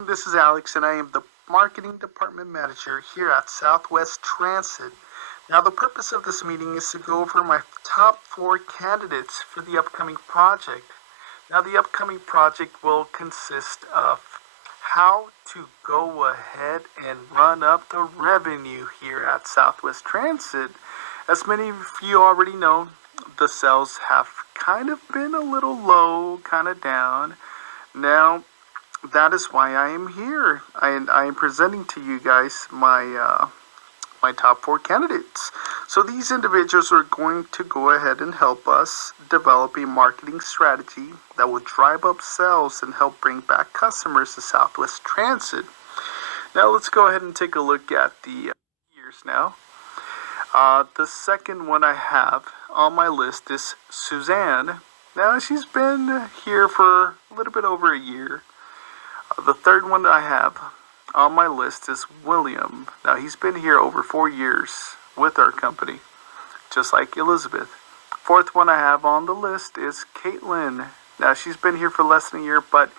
This is Alex, and I am the Marketing Department Manager here at Southwest Transit. Now, the purpose of this meeting is to go over my top four candidates for the upcoming project. Now, the upcoming project will consist of how to go ahead and run up the revenue here at Southwest Transit. As many of you already know, the sales have kind of been a little low, kind of down. Now, that is why I am here. I am presenting to you guys my top four candidates. So these individuals are going to go ahead and help us develop a marketing strategy that will drive up sales and help bring back customers to Southwest Transit. Now let's go ahead and take a look at the years now. The second one I have on my list is Suzanne. Now she's been here for a little bit over a year. The third one that I have on my list is William. Now, he's been here over 4 years with our company, just like Elizabeth. Fourth one I have on the list is Caitlin. Now, she's been here for less than a year, but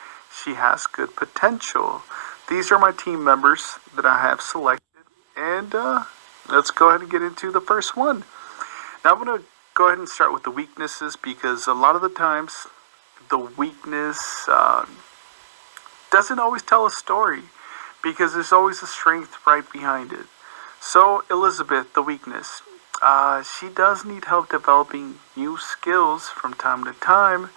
she has good potential. These are my team members that I have selected, and let's go ahead and get into the first one. Now, I'm going to go ahead and start with the weaknesses because a lot of the times the weakness doesn't always tell a story because there's always a strength right behind it. So, Elizabeth, the weakness. She does need help developing new skills from time to time.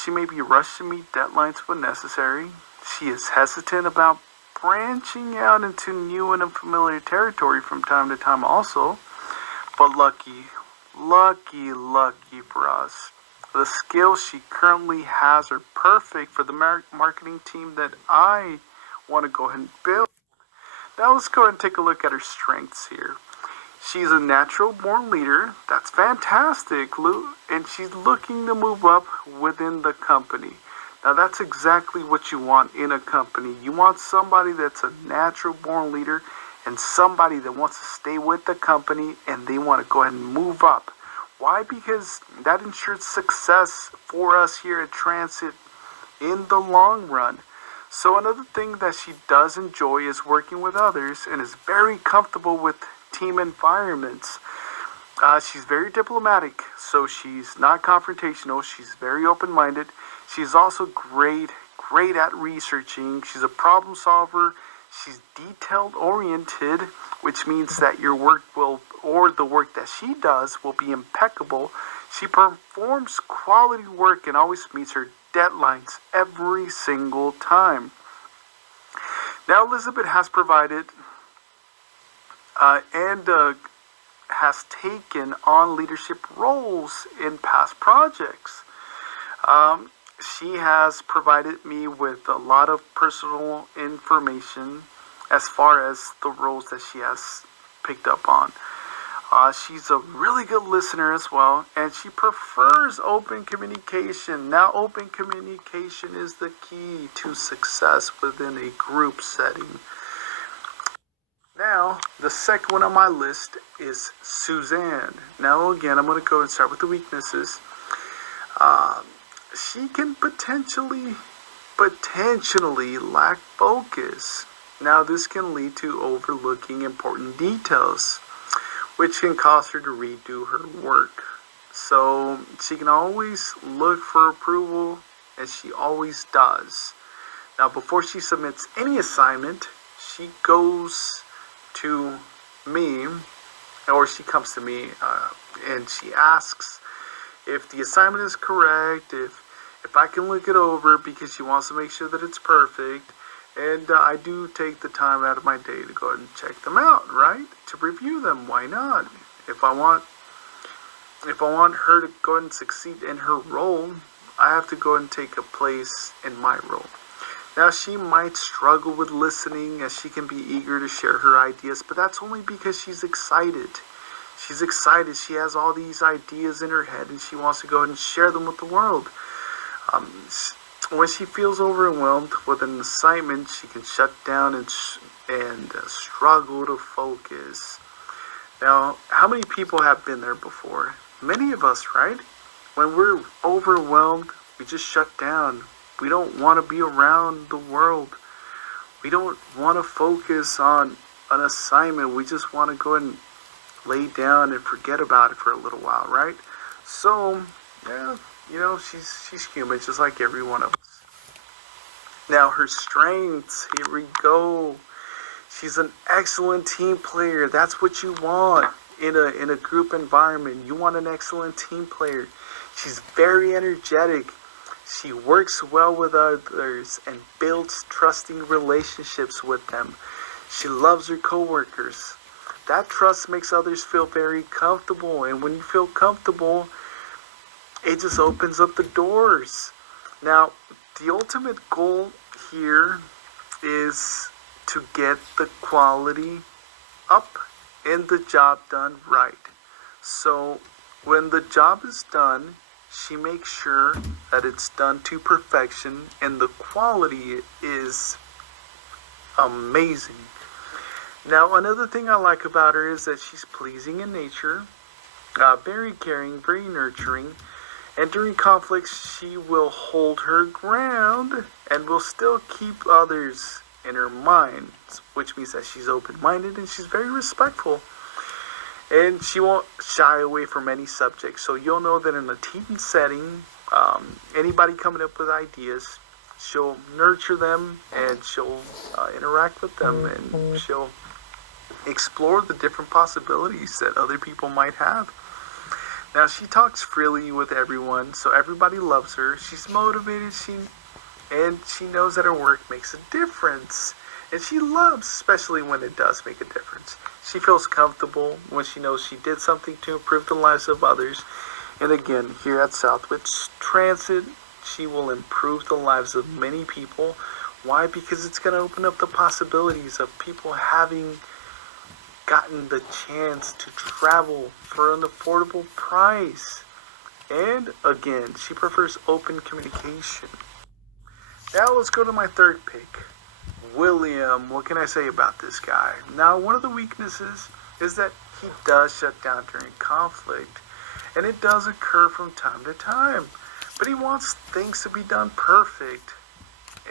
She may be rushed to meet deadlines when necessary. She is hesitant about branching out into new and unfamiliar territory from time to time also. But lucky for us, the skills she currently has are perfect for the marketing team that I want to go ahead and build. Now let's go ahead and take a look at her strengths here. She's a natural born leader. That's fantastic, Lou. And she's looking to move up within the company. Now that's exactly what you want in a company. You want somebody that's a natural born leader and somebody that wants to stay with the company and they want to go ahead and move up. Why? Because that ensures success for us here at Transit in the long run. So another thing that she does enjoy is working with others and is very comfortable with team environments. She's very diplomatic, so she's not confrontational. She's very open-minded. She's also great at researching. She's a problem solver. She's detailed oriented, which means that your work will, or the work that she does, will be impeccable. She performs quality work and always meets her deadlines every single time. Now, Elizabeth has provided and has taken on leadership roles in past projects. She has provided me with a lot of personal information as far as the roles that she has picked up on. She's a really good listener as well, and she prefers open communication. Now, open communication is the key to success within a group setting. Now, the second one on my list is Suzanne. Now, again, I'm going to go and start with the weaknesses. She can potentially lack focus. Now, this can lead to overlooking important details, which can cause her to redo her work. So she can always look for approval, as she always does. Now, before she submits any assignment, she goes to me, or she comes to me, and she asks if the assignment is correct, if I can look it over, because she wants to make sure that it's perfect. And I do take the time out of my day to go ahead and check them out, right? To review them. Why not? If I want her to go ahead and succeed in her role, I have to go ahead and take a place in my role. Now, she might struggle with listening as she can be eager to share her ideas, but that's only because she's excited. She's excited. She has all these ideas in her head and she wants to go ahead and share them with the world. When she feels overwhelmed with an assignment, she can shut down and struggle to focus. Now, how many people have been there before? Many of us, right? When we're overwhelmed, we just shut down. We don't want to be around the world. We don't want to focus on an assignment. We just want to go and lay down and forget about it for a little while, right? So, yeah, she's human, just like every one of us. Now, her strengths, here we go. She's an excellent team player. That's what you want in a group environment. You want an excellent team player. She's very energetic. She works well with others and builds trusting relationships with them. She loves her coworkers. That trust makes others feel very comfortable. And when you feel comfortable, it just opens up the doors. Now, the ultimate goal here is to get the quality up and the job done right. So when the job is done, she makes sure that it's done to perfection and the quality is amazing. Now, another thing I like about her is that she's pleasing in nature, very caring, very nurturing, and during conflicts, she will hold her ground and will still keep others in her mind, which means that she's open-minded and she's very respectful. And she won't shy away from any subject. So you'll know that in a team setting, anybody coming up with ideas, she'll nurture them and she'll interact with them and she'll explore the different possibilities that other people might have. Now, she talks freely with everyone, so everybody loves her. She's motivated, and she knows that her work makes a difference. And she loves, especially when it does make a difference. She feels comfortable when she knows she did something to improve the lives of others. And again, here at Southwest Transit, she will improve the lives of many people. Why? Because it's going to open up the possibilities of people having gotten the chance to travel for an affordable price. And again, she prefers open communication. Now let's go to my third pick, William. What can I say about this guy? Now, one of the weaknesses is that he does shut down during conflict, and it does occur from time to time. But he wants things to be done perfect,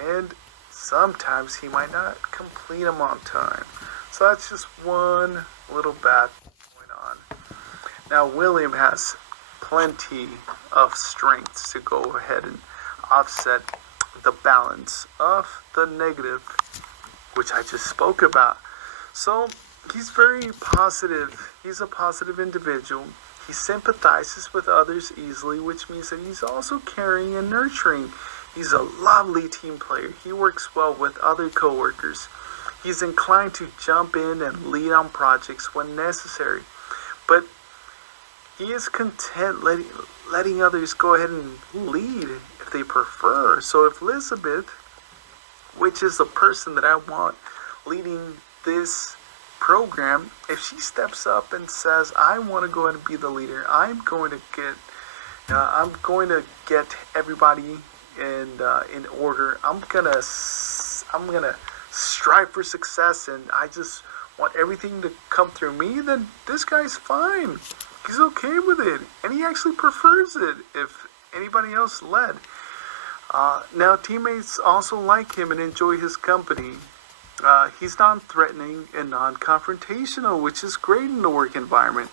and sometimes he might not complete them on time. So that's just one little bad point on. Now, William has plenty of strengths to go ahead and offset the balance of the negative, which I just spoke about. So he's very positive. He's a positive individual. He sympathizes with others easily, which means that he's also caring and nurturing. He's a lovely team player. He works well with other coworkers. He's inclined to jump in and lead on projects when necessary. But he is content letting others go ahead and lead if they prefer. So if Elizabeth, which is the person that I want leading this program, if she steps up and says, I want to go ahead and be the leader, I'm going to get everybody in order. I'm gonna strive for success, and I just want everything to come through me, then this guy's fine. He's okay with it, and he actually prefers it if anybody else led. Now, teammates also like him and enjoy his company. He's non-threatening and non-confrontational, which is great in the work environment.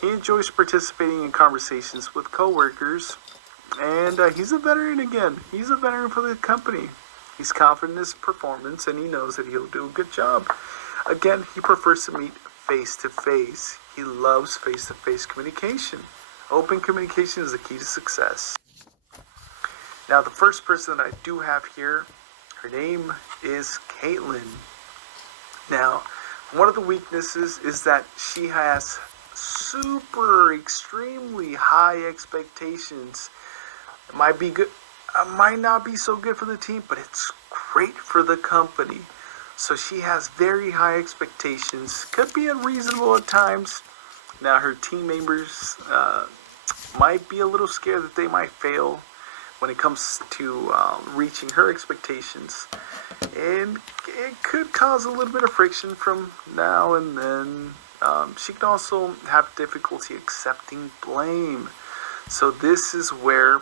He enjoys participating in conversations with coworkers, and he's a veteran again. He's a veteran for the company. He's confident in his performance, and he knows that he'll do a good job. Again, he prefers to meet face-to-face. He loves face-to-face communication. Open communication is the key to success. Now, the first person that I do have here, her name is Caitlin. Now, one of the weaknesses is that she has extremely high expectations. It might be good, might not be so good for the team, but it's great for the company. So she has very high expectations. Could be unreasonable at times. Now, her team members might be a little scared that they might fail when it comes to reaching her expectations. And it could cause a little bit of friction from now and then. She can also have difficulty accepting blame. So this is where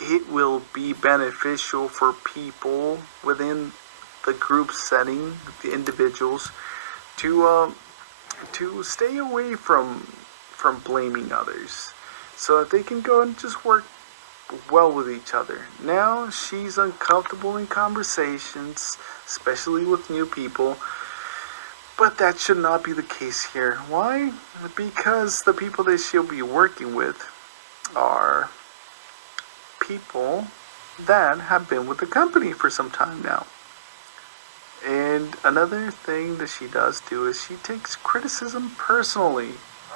it will be beneficial for people within the group setting, the individuals, to stay away from blaming others, so that they can go and just work well with each other. Now she's uncomfortable in conversations, especially with new people, but that should not be the case here. Why? Because the people that she'll be working with are people that have been with the company for some time now. And another thing that she does do is she takes criticism personally,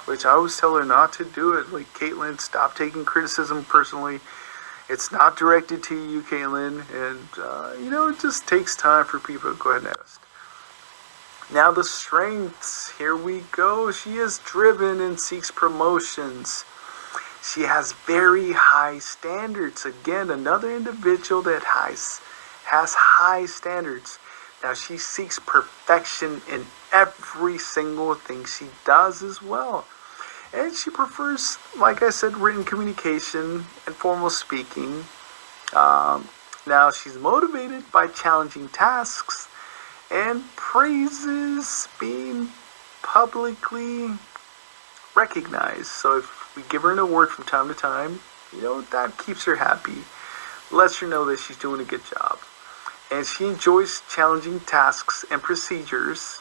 which I always tell her not to do it. Like, Caitlin, stop taking criticism personally. It's not directed to you, Caitlin. And, it just takes time for people to go ahead and ask. Now the strengths, here we go. She is driven and seeks promotions. She has very high standards. Again, another individual that has high standards. Now she seeks perfection in every single thing she does as well. And she prefers, like I said, written communication and formal speaking. Now she's motivated by challenging tasks and praises being publicly recognized. So if we give her an award from time to time, that keeps her happy. Lets her know that she's doing a good job. And she enjoys challenging tasks and procedures.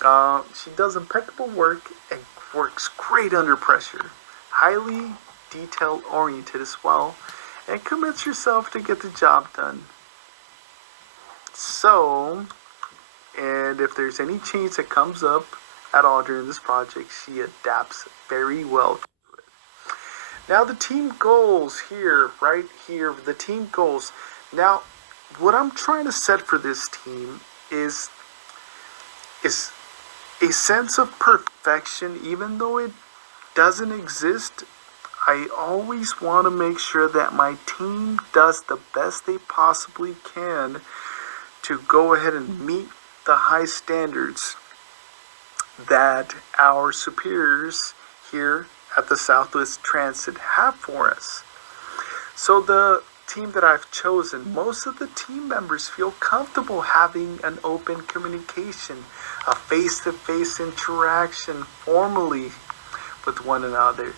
She does impeccable work and works great under pressure. Highly detail oriented as well, and commits herself to get the job done. So, and if there's any change that comes up at all during this project, she adapts very well to it. Now the team goals here, right here, the team goals. Now, what I'm trying to set for this team is a sense of perfection. Even though it doesn't exist, I always want to make sure that my team does the best they possibly can to go ahead and meet the high standards that our superiors here at the Southwest Transit have for us. So the team that I've chosen, most of the team members feel comfortable having an open communication, a face-to-face interaction formally with one another.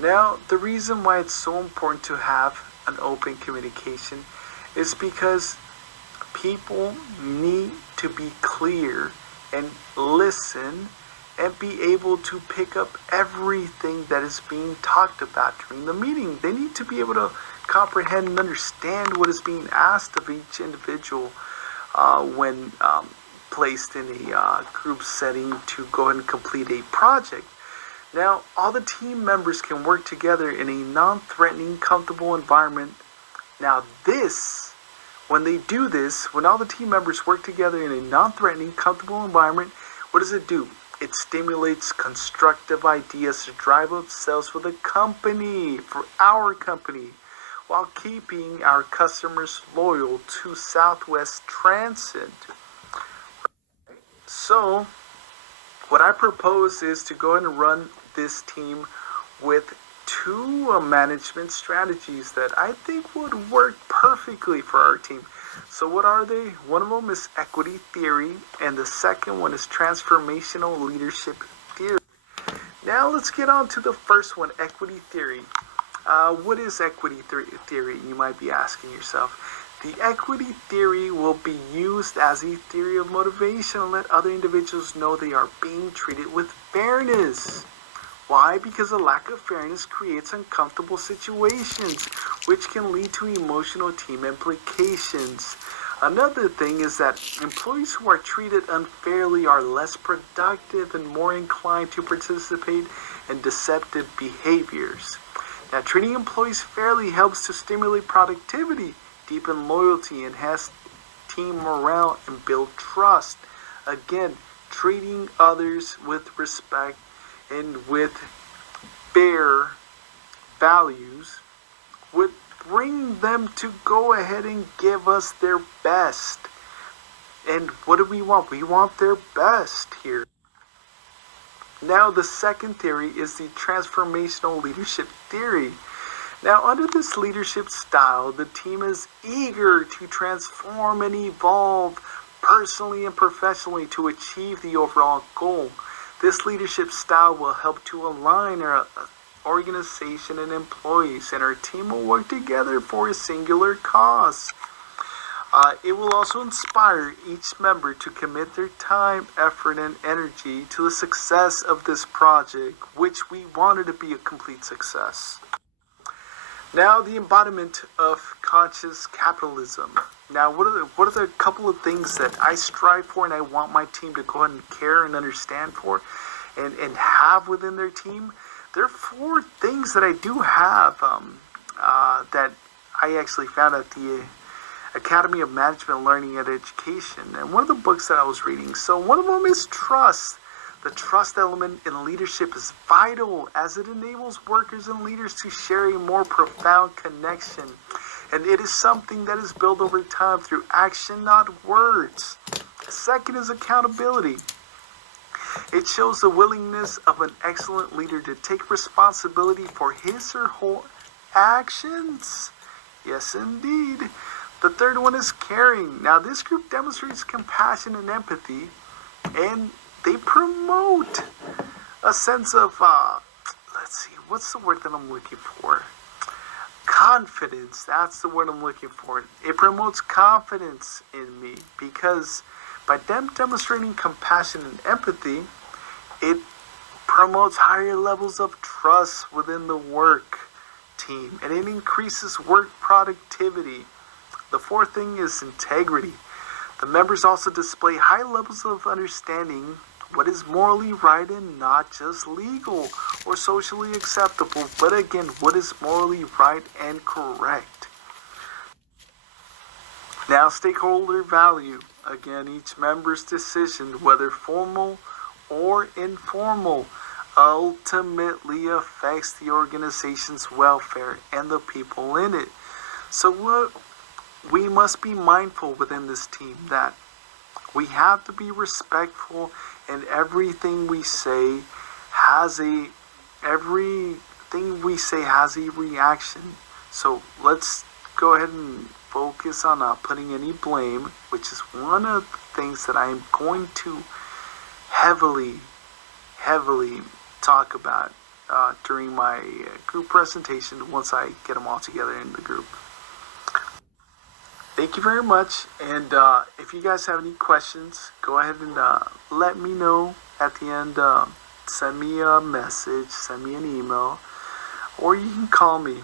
Now, the reason why it's so important to have an open communication is because people need to be clear and listen and be able to pick up everything that is being talked about during the meeting. They need to be able to comprehend and understand what is being asked of each individual when placed in a group setting to go ahead and complete a project. Now, all the team members can work together in a non-threatening, comfortable environment. Now when all the team members work together in a non-threatening, comfortable environment, what does it do? It stimulates constructive ideas to drive up sales for the company, for our company, while keeping our customers loyal to Southwest Transit. So, what I propose is to go ahead and run this team with two management strategies that I think would work perfectly for our team. So what are they? One of them is equity theory, and the second one is transformational leadership theory. Now let's get on to the first one, equity theory. What is equity theory? You might be asking yourself. The equity theory will be used as a theory of motivation and let other individuals know they are being treated with fairness. Why? Because a lack of fairness creates uncomfortable situations, which can lead to emotional team implications. Another thing is that employees who are treated unfairly are less productive and more inclined to participate in deceptive behaviors. Now, treating employees fairly helps to stimulate productivity, deepen loyalty, enhance team morale, and build trust. Again, treating others with respect and with fair values would bring them to go ahead and give us their best. And what do we want? We want their best here. Now, the second theory is the transformational leadership theory. Now, under this leadership style, the team is eager to transform and evolve personally and professionally to achieve the overall goal. This leadership style will help to align our organization and employees, and our team will work together for a singular cause. It will also inspire each member to commit their time, effort, and energy to the success of this project, which we wanted to be a complete success. Now, the embodiment of conscious capitalism. Now, what are the couple of things that I strive for and I want my team to go ahead and care and understand for and have within their team? There are four things that I do have that I actually found at the Academy of Management Learning and Education, and one of the books that I was reading. So one of them is trust. The trust element in leadership is vital as it enables workers and leaders to share a more profound connection. And it is something that is built over time through action, not words. Second is accountability. It shows the willingness of an excellent leader to take responsibility for his or her actions. Yes, indeed. The third one is caring. Now, this group demonstrates compassion and empathy, and they promote a sense of, let's see, what's the word that I'm looking for? Confidence. That's the word I'm looking for. It promotes confidence in me because by them demonstrating compassion and empathy, it promotes higher levels of trust within the work team, and it increases work productivity. The fourth thing is integrity. The members also display high levels of understanding what is morally right and not just legal or socially acceptable, but again, what is morally right and correct. Now, stakeholder value. Again, each member's decision, whether formal or informal, ultimately affects the organization's welfare and the people in it. So we must be mindful within this team that we have to be respectful, and everything we say has a reaction. So let's go ahead and focus on not putting any blame, which is one of the things that I am going to heavily talk about during my group presentation once I get them all together in the group. Thank you very much, and if you guys have any questions, go ahead and let me know at the end. Send me a message, send me an email, or you can call me.